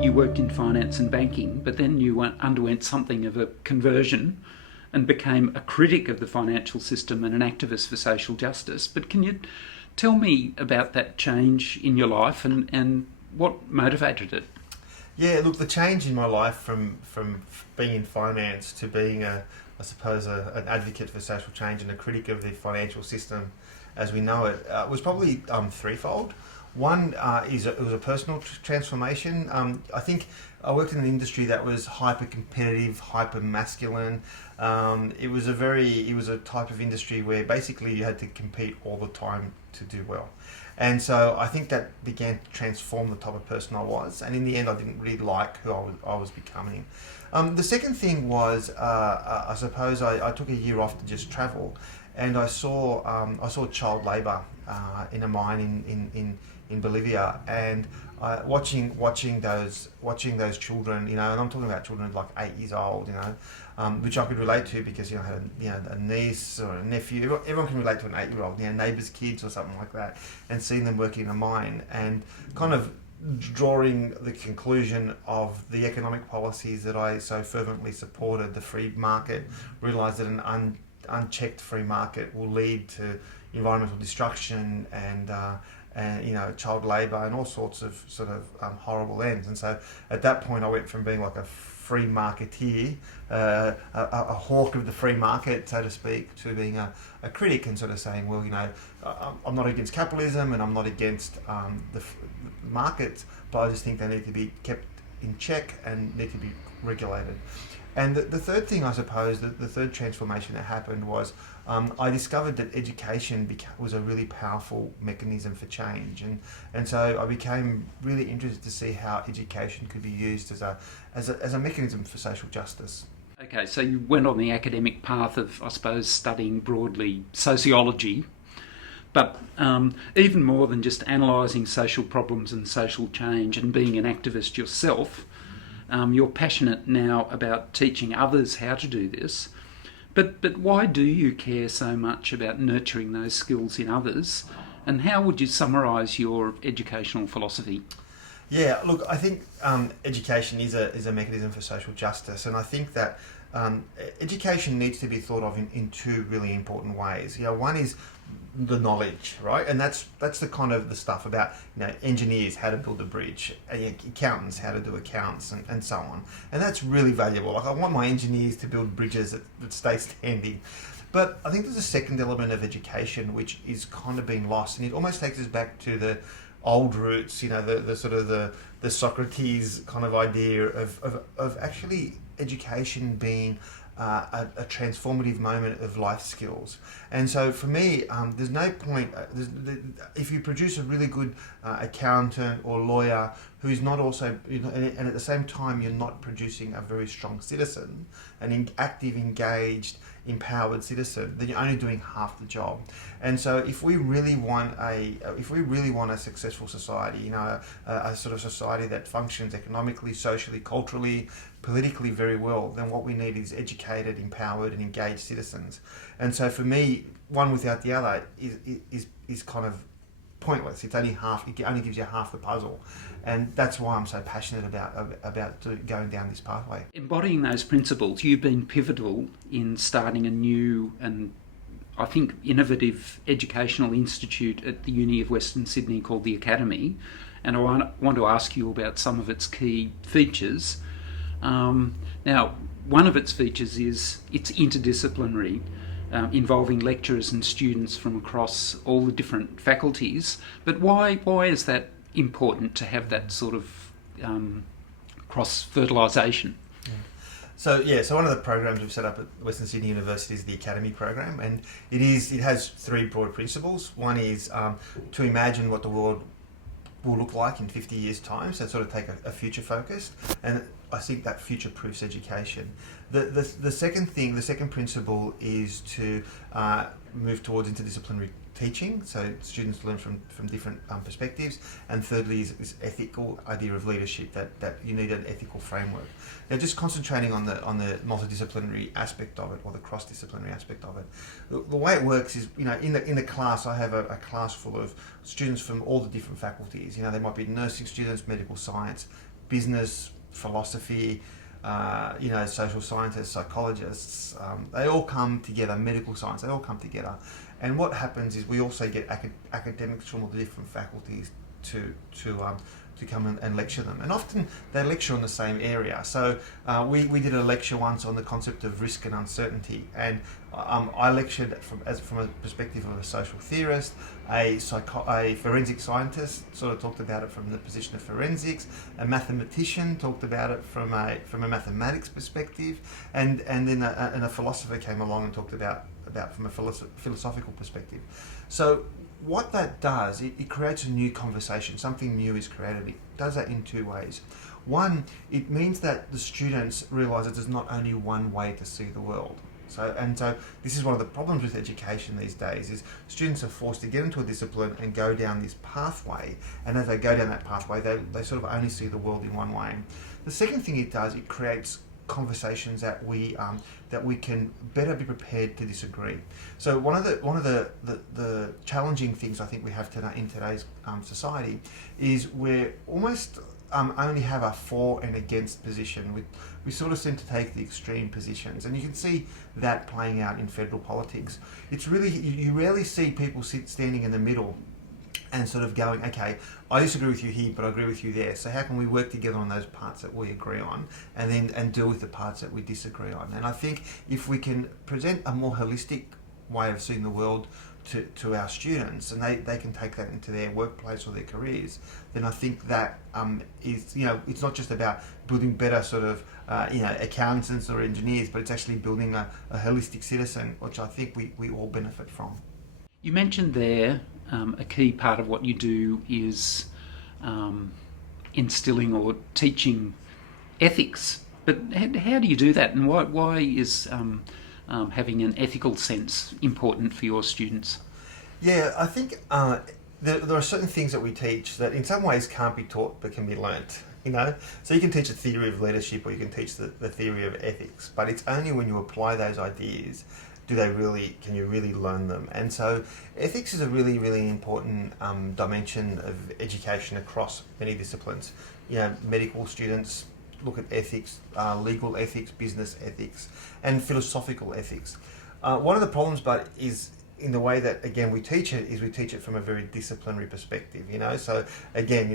you worked in finance and banking, but then you underwent something of a conversion and became a critic of the financial system and an activist for social justice. But can you tell me about that change in your life and what motivated it? Yeah, look, the change in my life from being in finance to being an advocate for social change and a critic of the financial system as we know it was probably threefold. One it was a personal transformation. I think I worked in an industry that was hyper competitive, hyper masculine. It was a type of industry where basically you had to compete all the time to do well. And so I think that began to transform the type of person I was. And in the end, I didn't really like who I was becoming. The second thing was, I suppose I took a year off to just travel, and I saw child labour in a mine in Bolivia, and watching those children, and I'm talking about children like 8 years old, which I could relate to because I had a niece or a nephew. Everyone can relate to an 8-year-old, neighbours' kids or something like that, and seeing them working in a mine and kind of drawing the conclusion of the economic policies that I so fervently supported, the free market, realised that an unchecked free market will lead to environmental destruction and child labour and all sorts of sort of horrible ends. And so at that point I went from being like a free marketeer, a hawk of the free market, so to speak, to being a critic and sort of saying, well, I'm not against capitalism and I'm not against the markets, but I just think they need to be kept in check and need to be regulated. And the third thing, I suppose, the third transformation that happened was I discovered that education was a really powerful mechanism for change, and so I became really interested to see how education could be used as a mechanism for social justice. Okay, so you went on the academic path of, I suppose, studying broadly sociology, but even more than just analysing social problems and social change and being an activist yourself. You're passionate now about teaching others how to do this, but why do you care so much about nurturing those skills in others, and how would you summarise your educational philosophy? Yeah, look, I think education is a mechanism for social justice, and I think that education needs to be thought of in two really important ways. One is the knowledge, right? And that's the kind of the stuff about engineers how to build a bridge, accountants how to do accounts, and so on. And that's really valuable. Like I want my engineers to build bridges that stay standing. But I think there's a second element of education which is kind of being lost, and it almost takes us back to the old roots, the sort of the Socrates kind of idea of actually education being a transformative moment of life skills. And so for me, there's no point, if you produce a really good accountant or lawyer who's not also, and at the same time you're not producing a very strong citizen, an active, engaged, empowered citizen, then you're only doing half the job. And so if we really want a successful society, a sort of society that functions economically, socially, culturally, politically very well, then what we need is educated, empowered and engaged citizens. And so for me, one without the other is kind of pointless. It only gives you half the puzzle. And that's why I'm so passionate about going down this pathway. Embodying those principles, you've been pivotal in starting a new and I think innovative educational institute at the Uni of Western Sydney called the Academy, and I want to ask you about some of its key features. Now, one of its features is it's interdisciplinary, involving lecturers and students from across all the different faculties. But why is that important to have that sort of cross-fertilisation? So one of the programs we've set up at Western Sydney University is the Academy program, and it has three broad principles. One is to imagine what the world will look like in 50 years' time, so sort of take a future focus, and I think that future-proofs education. The second principle is to move towards interdisciplinary teaching, so students learn from different perspectives, and thirdly is this ethical idea of leadership, that you need an ethical framework. Now, just concentrating on the multidisciplinary aspect of it, or the cross-disciplinary aspect of it, the way it works is, in the class I have a class full of students from all the different faculties. They might be nursing students, medical science, business, philosophy, social scientists, psychologists, they all come together, medical science, they all come together. And what happens is we also get academics from all the different faculties to come and lecture them. And often they lecture on the same area. So we did a lecture once on the concept of risk and uncertainty. And I lectured from a perspective of a social theorist, a forensic scientist sort of talked about it from the position of forensics, a mathematician talked about it from a mathematics perspective, and then a philosopher came along and talked about from a philosophical perspective. So what that does, it creates a new conversation. Something new is created. It does that in two ways. One, it means that the students realise that there's not only one way to see the world. So this is one of the problems with education these days, is students are forced to get into a discipline and go down this pathway, and as they go down that pathway, they sort of only see the world in one way. The second thing it does, it creates conversations that we can better be prepared to disagree. So one of the challenging things I think we have today in today's society is we're almost only have a for and against position. We sort of seem to take the extreme positions, and you can see that playing out in federal politics. It's really, you rarely see people standing in the middle and sort of going, okay, I disagree with you here, but I agree with you there. So how can we work together on those parts that we agree on, and deal with the parts that we disagree on? And I think if we can present a more holistic way of seeing the world to our students, and they can take that into their workplace or their careers, then I think that is, it's not just about building better sort of accountants or engineers, but it's actually building a holistic citizen, which I think we all benefit from. You mentioned there a key part of what you do is instilling or teaching ethics. But how do you do that, and why is having an ethical sense important for your students? Yeah, I think there are certain things that we teach that in some ways can't be taught but can be learnt. So you can teach a theory of leadership, or you can teach the theory of ethics, but it's only when you apply those ideas can you really learn them. And so ethics is a really, really important dimension of education across many disciplines. Medical students look at ethics, legal ethics, business ethics, and philosophical ethics. One of the problems, but is in the way that, again, we teach it from a very disciplinary perspective. So again,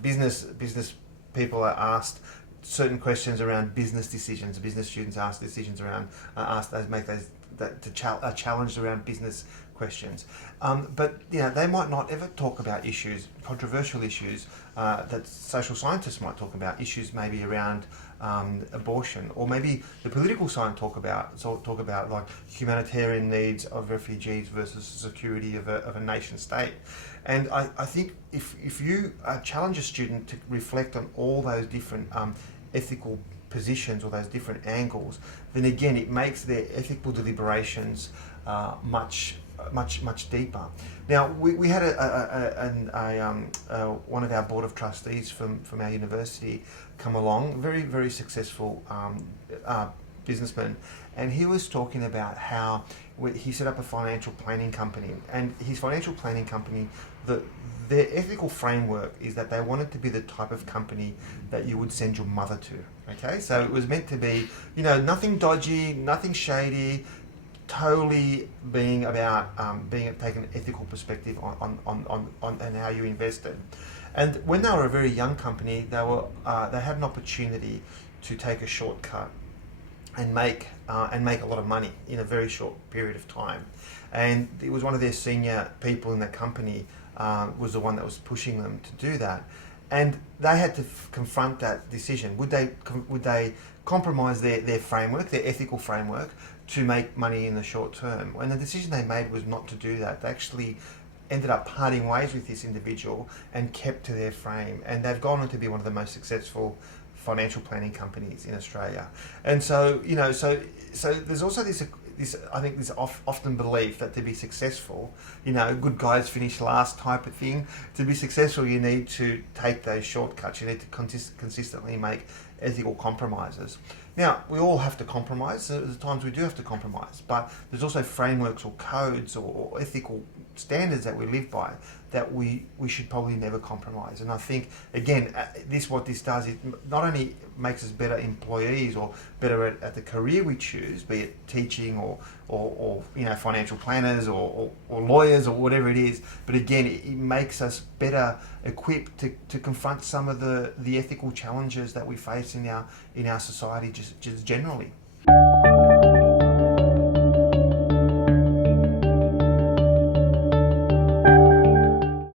business people are asked certain questions around business decisions. Business students ask decisions around are challenged around business questions. But they might not ever talk about issues, controversial issues that social scientists might talk about, issues maybe around abortion, or maybe the political side talk about like humanitarian needs of refugees versus security of a nation state. And I think if you challenge a student to reflect on all those different ethical positions or those different angles, then again it makes their ethical deliberations much deeper. Now we had one of our board of trustees from our university come along, very, very successful businessman, and he was talking about how he set up a financial planning company, and his financial planning company, their ethical framework is that they wanted to be the type of company that you would send your mother to. Okay, so it was meant to be, nothing dodgy, nothing shady, totally being about taking an ethical perspective on how you invested. And when they were a very young company, they had an opportunity to take a shortcut and make a lot of money in a very short period of time. And it was one of their senior people in the company was the one that was pushing them to do that. And they had to confront that decision. Would they compromise their framework, their ethical framework, to make money in the short term? And the decision they made was not to do that. They actually ended up parting ways with this individual and kept to their frame. And they've gone on to be one of the most successful financial planning companies in Australia. And so, so there's also this I think this often belief that to be successful, good guys finish last type of thing. To be successful, you need to take those shortcuts. You need to consistently make ethical compromises. Now, we all have to compromise. There's times we do have to compromise, but there's also frameworks or codes or ethical standards that we live by that we should probably never compromise. And I think, again, what this does, it not only makes us better employees or better at the career we choose, be it teaching or financial planners or lawyers or whatever it is, but again, it makes us better equipped to confront some of the ethical challenges that we face in our society just generally.